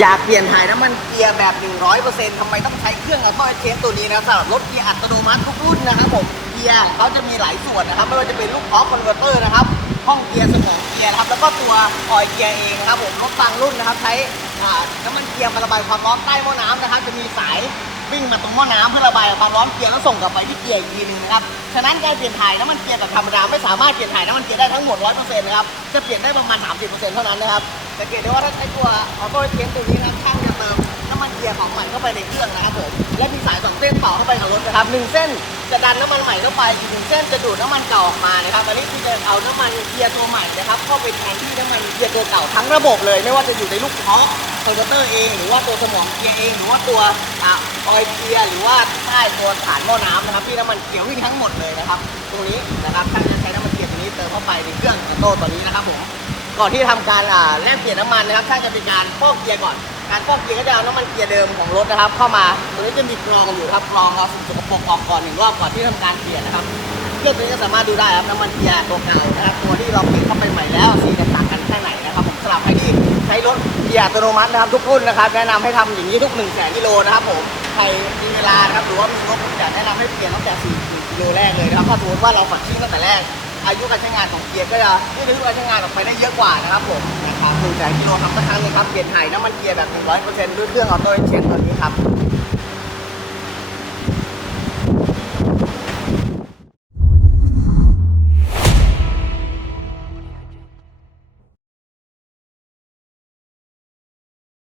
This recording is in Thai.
อยากเปลี่ยนถ่ายน้ำมันเกียร์แบบ 100%ทำไมต้องใช้เครื่องอัลต้าเชนตัวนี้นะสำหรับรถเกียร์อัตโนมัติทุกรุ่นนะครับผมเกียร์เขาจะมีหลายส่วนนะครับ ไม่ว่าจะเป็นลูกออฟคอนเวอร์เตอร์นะครับห้องเกียร์สมองเกียร์นะครับแล้วก็ตัวออยเกียร์เองนะครับผมรถบางรุ่นนะครับใช้น้ำมันเกียร์มาระบายความร้อนใต้หม้อน้ำนะครับจะมีสายวิ่งมาตรงหม้อน้ำเพื่อระบายความร้อนเกียร์แล้วส่งกลับไปที่เกียร์อีกทีนึงนะครับ ฉะนั้นการเปลี่ยนถ่ายน้ำมันเกียร์แบบธรรมดาไม่สามารถเปลี่ยนถ่ายน้ำมันเกียร์ได้ทั้งหมด 100%นะครับ จะเปลี่ยนได้ประมาณ 30%เท่านั้นนะครับ สังเกตได้ว่าถ้าใช้ตัวออโต้เทนตัวนี้นะครับช่างจะเติมน้ำมันเกียร์ของใหม่เข้าไปในเครื่องนะครับผมและมีสายสองเส้นต่อเข้าไปกับรถนะครับหนึ่งเส้นจะดันน้ำมันใหม่เข้าไปอีกหนึ่งเส้นจะดูดน้ำมันเก่าออกมานะครับอันนี้คือจะเอาน้ำมันเกียร์ตัวใหม่นะครับเข้าไปแทนที่น้ำมันเกียร์ตัวเก่าทั้งระบบเลย ไม่ว่าจะอยู่ในลูกท้อคอนเวอร์เตอร์เองหรือว่าตัวสมองเกียร์เองหรือว่าตัวออยเกียร์หรือว่าใต้ตัวฐานหม้อน้ำนะครับที่น้ำมันเกียร์วิ่งทั้งหมดเลยนะครับ ตรงนี้นะครับท่าจะใช้น้ำมันเกียร์ตัวนี้เติมเข้าไปในเครื่องออโต้ตัวนี้นะครับผม ก่อนที่ทำการอ่าแลกเปลี่ยนน้ำมันนะครับท่านจะเป็นการฟอกเกียร์ก่อน การฟอกเกียร์ก็จะเอาน้ำมันเกียร์เดิมของรถนะครับ เข้ามาตรงนี้จะมีกรองอยู่ครับกรองเอาสิ่งสกปรกออกก่อนหนึ่งรอบก่อนที่ทำการเปลี่ยนนะครับเครื่องตัวนี้ก็สามารถดูได้ครับน้ำมันเกียร์ตัวเก่านะครับตัวที่เราเปลี่ยนเข้าไปใหม่แล้วสีจะต่างกันแค่ไหนนะครับผมสำหรับใครที่ใช้รถเกียร์อัตโนมัตินะครับทุกรุ่นนะครับแนะนำให้ทำอย่างนี้ทุก1นึ่งแสนกิโลนะครับผมใครมีเวลานะครับหรือว่ามีงบผมอยากแนะนำให้เปลี่ยนตั้งแต่4กิโลแรกเลยนะครับถ้าสมมติว่าเราฝักชิ้นตั้งแต่แรก อายุการใช้งานของเกียร์ก็จะยืดอายุการใช้งานออกไปได้เยอะกว่านะครับผมนะครับหนึ่งแสนกิโลทำสักครั้งนึงครับเปลี่ยนถ่ายน้ำมันเกียร์แบบ100%ด้วยเครื่องออโต้เชนตัวนี้ครับ